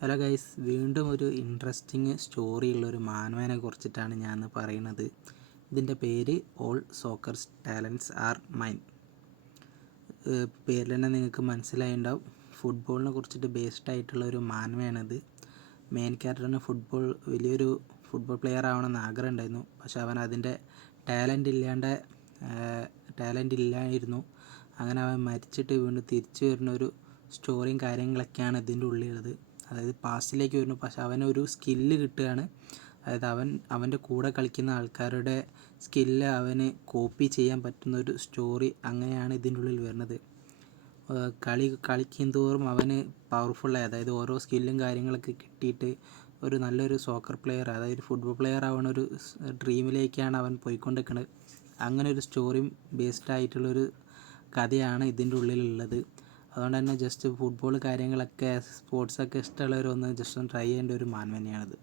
Hello guys, വീണ്ടും ഒരു interesting story ഉള്ളൊരു മാൻവേനെ കുറിച്ചിട്ടാണ് ഞാൻ പറയുന്നത്. ഇതിൻ്റെ പേര് all soccer talents are mine. പേരിൽ തന്നെ നിങ്ങൾക്ക് മനസ്സിലായിട്ടുണ്ടാവും, ഫുട്ബോളിനെ കുറിച്ചിട്ട് ബേസ്ഡ് ആയിട്ടുള്ള ഒരു മാൻവേയാണിത്. മെയിൻ ക്യാരക്ടറിന് വലിയൊരു ഫുട്ബോൾ പ്ലെയർ ആവണമെന്ന് ആഗ്രഹം ഉണ്ടായിരുന്നു. പക്ഷെ അവൻ അതിൻ്റെ ടാലൻ്റ് ഇല്ലായിരുന്നു. അങ്ങനെ അവൻ മരിച്ചിട്ട് വീണ്ടും തിരിച്ചു വരുന്ന ഒരു സ്റ്റോറിയും കാര്യങ്ങളൊക്കെയാണ് ഇതിൻ്റെ ഉള്ളിലുള്ളത്. അതായത് പാസ്റ്റിലേക്ക് വരുന്നു, പക്ഷെ അവനൊരു സ്കില്ല് കിട്ടുകയാണ്. അതായത് അവൻ്റെ കൂടെ കളിക്കുന്ന ആൾക്കാരുടെ സ്കില്ല് അവന് കോപ്പി ചെയ്യാൻ പറ്റുന്നൊരു സ്റ്റോറി, അങ്ങനെയാണ് ഇതിൻ്റെ ഉള്ളിൽ വരുന്നത്. കളിക്കും തോറും അവന് പവർഫുള്ളായി, അതായത് ഓരോ സ്കില്ലും കാര്യങ്ങളൊക്കെ കിട്ടിയിട്ട് ഒരു നല്ലൊരു സോക്കർ പ്ലെയർ, അതായത് ഫുട്ബോൾ പ്ലെയർ ആവുന്ന ഒരു ഡ്രീമിലേക്കാണ് അവൻ പോയിക്കൊണ്ടിരിക്കുന്നത്. അങ്ങനെ ഒരു സ്റ്റോറിയും ബേസ്ഡ് ആയിട്ടുള്ളൊരു കഥയാണ് ഇതിൻ്റെ ഉള്ളിലുള്ളത്. അതുകൊണ്ട് തന്നെ ജസ്റ്റ് ഫുട്ബോൾ കാര്യങ്ങളൊക്കെ സ്പോർട്സൊക്കെ ഇഷ്ടമുള്ളവരൊന്ന് ജസ്റ്റ് ഒന്ന് ട്രൈ ചെയ്യേണ്ട ഒരു മാൻ തന്നെയാണിത്.